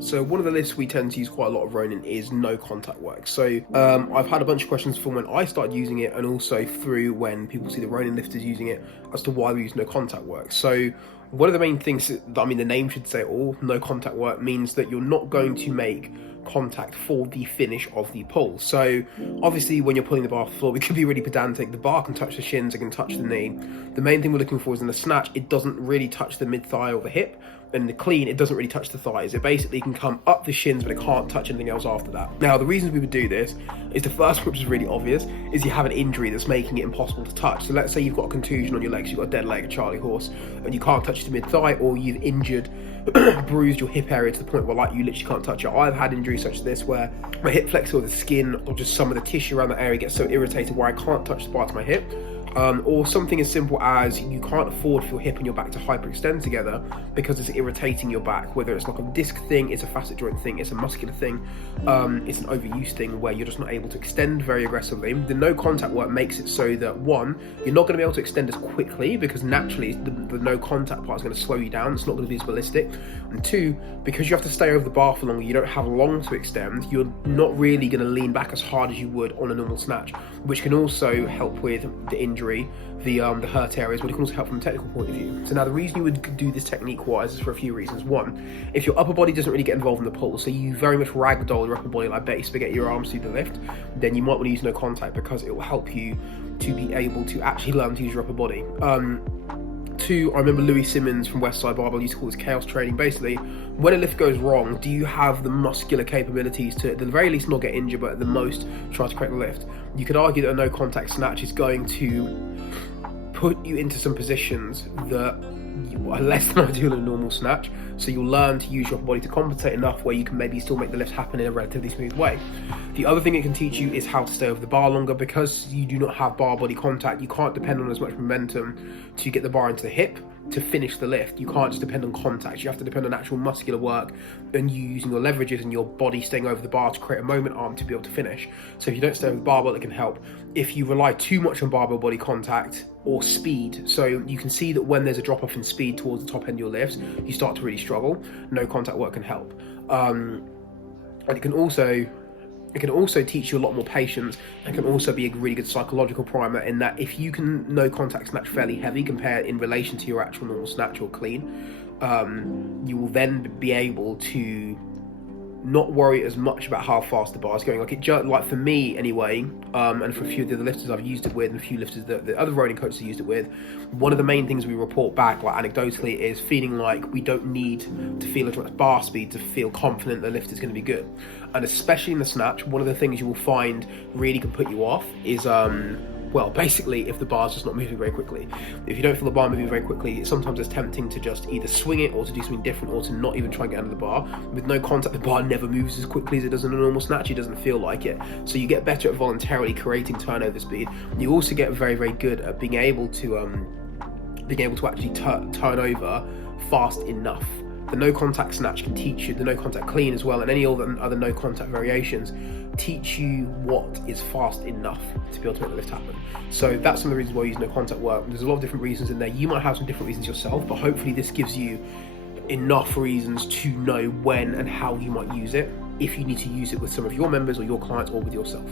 So one of the lifts we tend to use quite a lot of Ronin is no contact work. So I've had a bunch of questions from when I started using it, and also through when people see the Ronin lifters using it, as to why we use no contact work. So one of the main things that, I mean, the name should say it all. No contact work means that you're not going to make contact for the finish of the pull. So obviously when you're pulling the bar off the floor, we can be really pedantic. The bar can touch the shins, it can touch the knee. The main thing we're looking for is in the snatch, it doesn't really touch the mid-thigh or the hip. And the clean, it doesn't really touch the thighs. It basically can come up the shins, but it can't touch anything else after that. Now, the reasons we would do this is the first, which is really obvious, is you have an injury that's making it impossible to touch. So let's say you've got a contusion on your legs, you've got a dead leg, a Charlie horse, and you can't touch the mid-thigh, or you've injured, bruised your hip area to the point where like you literally can't touch it. I've had injuries such as this where my hip flexor or the skin or just some of the tissue around the area gets so irritated where I can't touch the bar to my hip. Or something as simple as you can't afford for your hip and your back to hyperextend together because it's irritating your back, whether it's like a disc thing, it's a facet joint thing, it's a muscular thing, it's an overuse thing where you're just not able to extend very aggressively. The no contact work makes it so that one, you're not going to be able to extend as quickly because naturally the no contact part is going to slow you down, it's not going to be as ballistic. And two, because you have to stay over the bar for longer, you don't have long to extend, you're not really going to lean back as hard as you would on a normal snatch, which can also help with the injury, the hurt areas, but it can also help from a technical point of view. So now the reason you would do this technique wise is for a few reasons. One, if your upper body doesn't really get involved in the pull, so you very much ragdoll your upper body like Betty Spaghetti your arms through the lift, then you might want to use no contact because it will help you to be able to actually learn to use your upper body. Two, I remember Louis Simmons from Westside Barbell used to call this chaos training. Basically, when a lift goes wrong, do you have the muscular capabilities to, at the very least, not get injured, but at the most, try to correct the lift? You could argue that a no contact snatch is going to put you into some positions that are less than ideal in a normal snatch, so you'll learn to use your body to compensate enough where you can maybe still make the lift happen in a relatively smooth way. The other thing it can teach you is how to stay over the bar longer. Because you do not have bar body contact, you can't depend on as much momentum to get the bar into the hip to finish the lift. You can't just depend on contact, you have to depend on actual muscular work and you using your leverages and your body staying over the bar to create a moment arm to be able to finish. So if you don't stay over the barbell, it can help. If you rely too much on barbell body contact or speed, so you can see that when there's a drop off in speed towards the top end of your lifts, you start to really struggle, no contact work can help. And it can also teach you a lot more patience, and can also be a really good psychological primer in that if you can no contact snatch fairly heavy compared in relation to your actual normal snatch or clean, you will then be able to not worry as much about how fast the bar is going. Like for me anyway, and for a few of the other lifters I've used it with, and a few lifters that the other Ronin coaches have used it with, one of the main things we report back, like anecdotally, is feeling like we don't need to feel as much bar speed to feel confident the lift is going to be good. And especially in the snatch, one of the things you will find really can put you off is well, basically, if the bar's just not moving very quickly. If you don't feel the bar moving very quickly, sometimes it's tempting to just either swing it or to do something different or to not even try and get under the bar. With no contact, the bar never moves as quickly as it does in a normal snatch. It doesn't feel like it. So you get better at voluntarily creating turnover speed. You also get very, very good at being able to actually turn over fast enough. The no contact snatch can teach you, the no contact clean as well, and any other no contact variations teach you what is fast enough to be able to make the lift happen. So that's some of the reasons why I use no contact work. There's a lot of different reasons in there. You might have some different reasons yourself, but hopefully this gives you enough reasons to know when and how you might use it if you need to use it with some of your members or your clients or with yourself.